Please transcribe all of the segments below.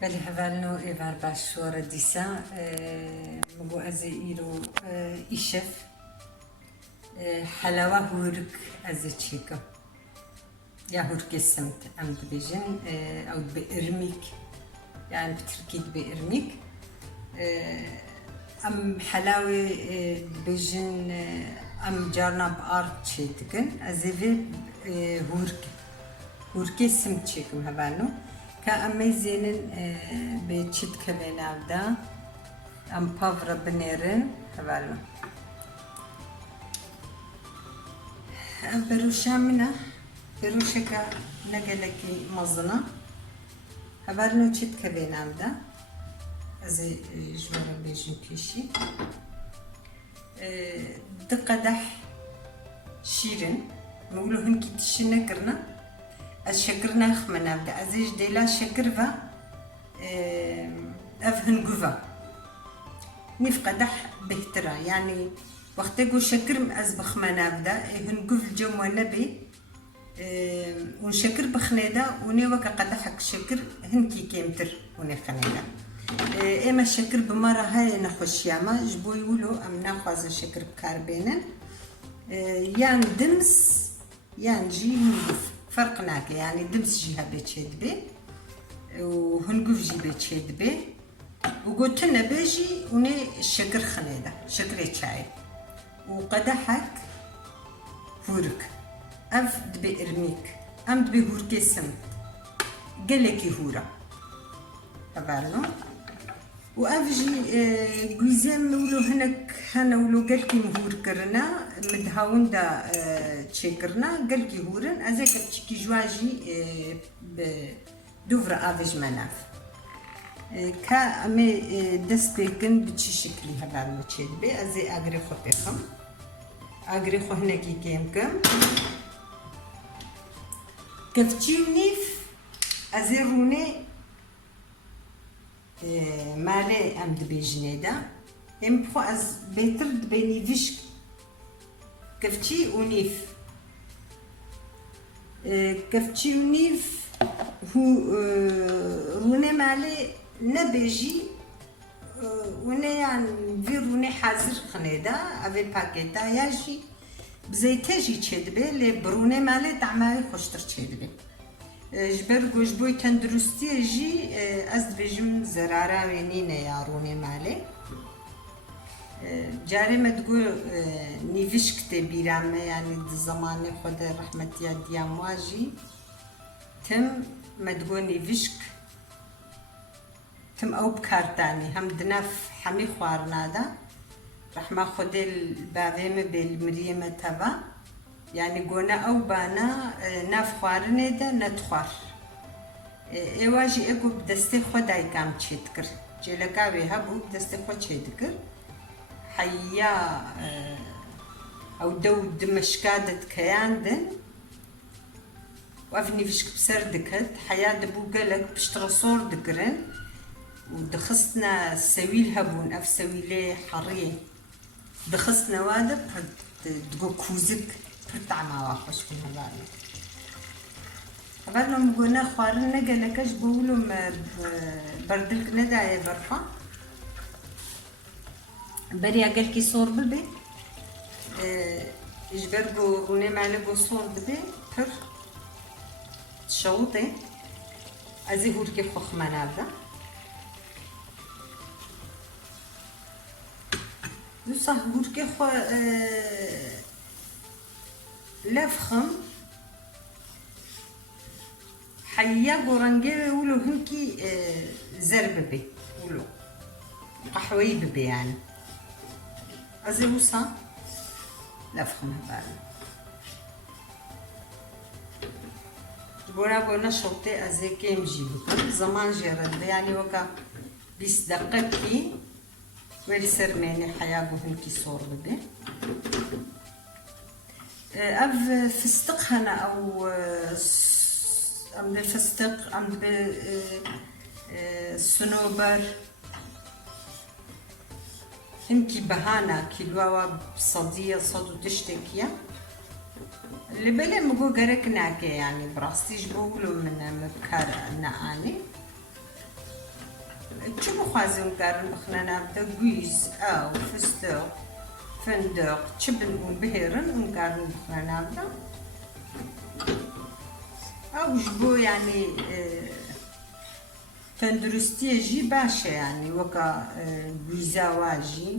بله هفالنو ایوار باشور دیسا مگو از ایرو ایشف حلاوه هورک از چیکم یا هورک سمت ام دبیجن او بإرميك يعني بتركيد بإرميك ام حلاوه دبیجن ام جارنا بارت چیتکن از ایوه هورک سمت چیکم هفالنو كأميزين بتشد كلين عبدا أم بافرا بنيرن هبالو بروشا منا بروشا كا نقلكي مزنا هبالو تشد كلين عبدا أزي جوارا بيجن كيشي دقدح شيرن نقولو هنكي تشنكرنا الشكرنا خمنا بدا أزيج ديلا شكرفا أفهن قفا نفقا دح بهترا يعني وقت يقول شكر مأز بخمنا بدا هن قف الجو نبي ونشكر بخنيدا ونيوكا قدحك شكر هن كي كيمتر وني خنيدا إما الشكر بمرة هاي نخش ياما جبو يقولو أم ناخذ الشكر بكاربينن يان دمس يان جي هنقف فرقناك يعني دمس جيها بيتشيد بي وهنقف جي بيتشيد بي وقلت لنا بيجي وني الشكر خنيدة شكري شاي وقدحك هورك أف دبي إرميك أم دبي هوركي سم قلكي هورا أبارلو وأفجي قويزان نولو هناك هنا ولو قالكي مهور كرنا مدهاون دا تشيكرنا قالكي هورن أزاك تشكي جواجي بدوفرا أفج مناف كا أمي دستيكن بتشي شكلي هبال متشيد بي أزي أغري خوتيخم أغري خو هناكي كيمكم كفتشي نيف أزي روني مالي ام دبي جنيدا ام بخو از بيتر دبيني فيش كفتشي ونيف كفتشي ونيف هو روني مالي نبيجي وني يعني في روني حازر خنيدا افي باكيتا ياجي بزيتاجي تشدبي لي بروني مالي دعماي خوشتر تشدبي جبر گوشبوی تندرستی جی از بجم زرارا وینینه یارونه ماله جاره مدگو نیوشکت بیرامه یعنی زمان خود رحمتی دیام واجی تم مدگو نیوشک تم او بکارتانی هم دنف حمی خوارنادا رحمه خود البابیم بالمريمه تبا يعني قونا أو بانا ناف خوارنه دا نتخوار ايواجي اكو بدستي خداي كام تشيدكر جيلكاوي هبو بدستي خود تشيدكر حيا أو دو دمشكادت كياندن وافني فيشك بسر دكت حيا دبو قالك بشتغل صور دكرن ودخصنا سويل هبون اف سويلي حرية دخصنا وادب تقو كوزك فرطع ما واخش في هذا هذا مقولنا خوارنا قالكش بقولوا بردلك ندايا برفع بريا قالكي صور ببي اجبرقو روني معلقو صور ببي فر تشوطي ازي هوركي خوخ منابدا دوسا هوركي خو لفخم حيا قرنجي ولو هنكي زرب بي ولو قحوي بي يعني ازي وصا لفخم هبال بونا شوطي ازي كيم جيبو زمان جرد يعني وكا 20 دقيقة كي ولي سرماني حيا هنكي صور بي أف فستق هنا أو أم الفستق أم الصنوبر هنكي بهانا كيلوا بصدية صدو دشتكيا اللي بلا مقو قرك ناكي يعني براستيج بقولو من مبكار نعاني تشوفوا خوازون كارن بخنا نبدا جويز او فستق فندق تشبن وبهرن ونكارن بخنا نبدا او جبو يعني تندرستي جي باشا يعني وكا جويزا واجي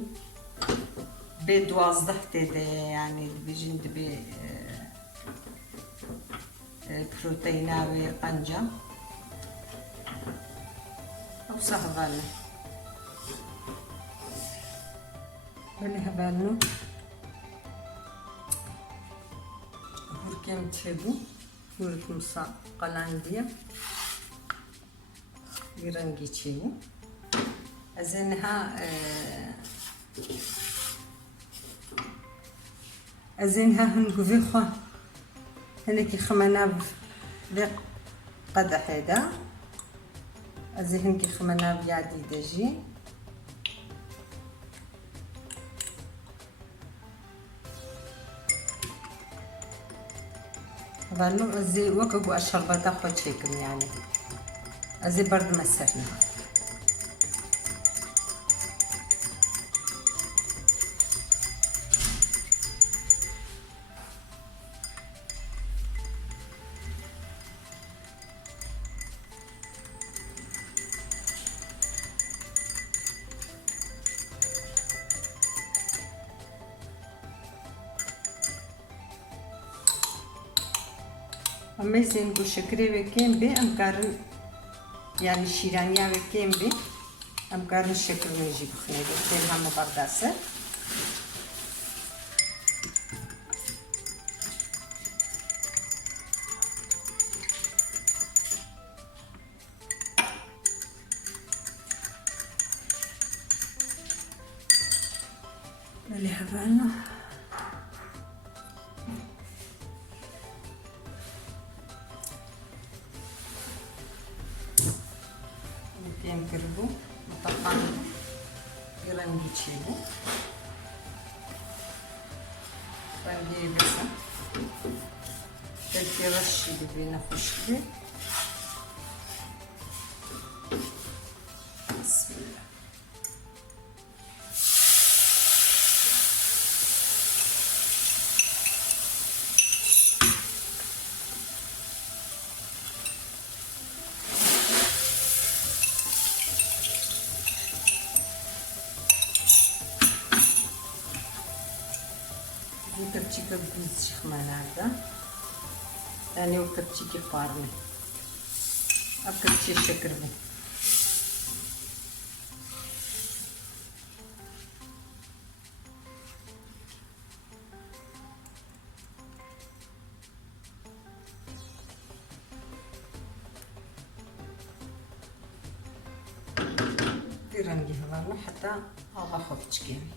بدوازده تده يعني بيجند بي بروتيناوي قنجة أو سهغالة بلي هبالنو هوركيم تشبو هورك مصا قلاندية يرنجي تشبو أزينها هنقفي خو هنكي خمنا بقدح هذا أزين هنكي خمنا بيعدي دجي بانو أزي وكبو الشربات خد شيكم يعني أزي برد مسرنا أمازين بشكري وكيم بي أمكارن يعني شيرانيا وكيم بي أمكارن الشكر نجي بخني بكتير هم برداسة اللي هبالنا ينقربو مطقان يرنجي تشيبو رنجي بسا تلكي رشي بينا خشبي بسم الله كبتيكا بوز شخمان هكذا يعني وكبتيكي بارمي كبتي الشكر بي رنجي هذا حتى هذا خبز كامل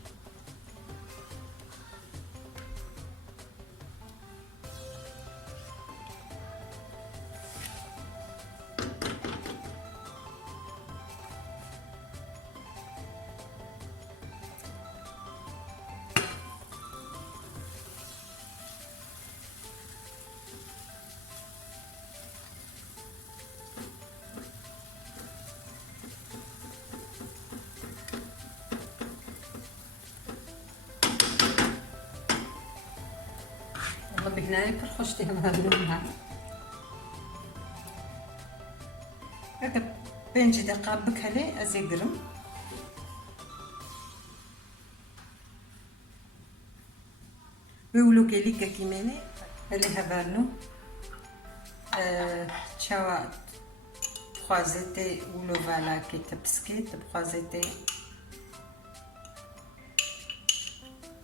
بهنايا كرخشتي هذا هكا بنجي دقابك عليه ازيقرم ويولو كيليكا كيماني اللي هبالو تشاوا تخوازيتي ولو فالا كي تبسكي تبخوازيتي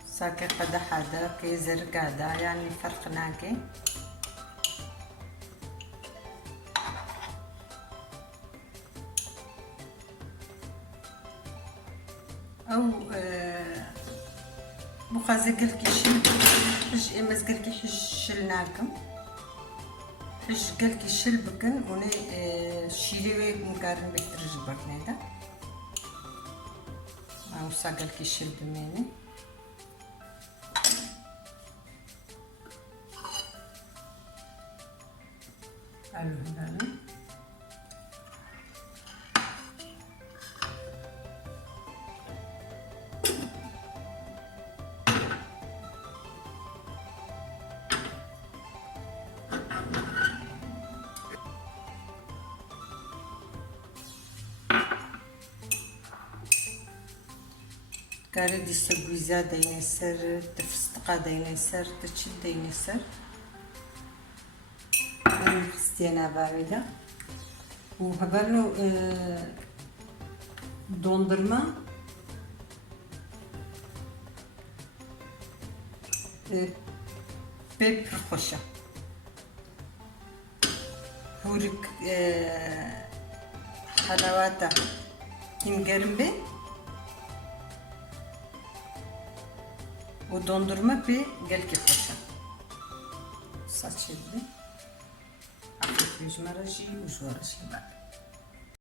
ساكي قدح هذا كي زرق هذا يعني فرقناكي او بخازي قلكي شل حج امز قلكي حج شلناكم حج قلكي شل بكن وني شيريوي مقارن بيترج برنيدا او سا قلكي شل بميني الو هذا كاري دي سبويزا داين سر تفستقا داين سر تشد داين سر خستينا باردة وهبرنو dondurma pep hoşa hurik halavata kim gerimbe o dondurma pe gelki hoşa saçıldı afiyet olsun. Maraji, uçvaraji.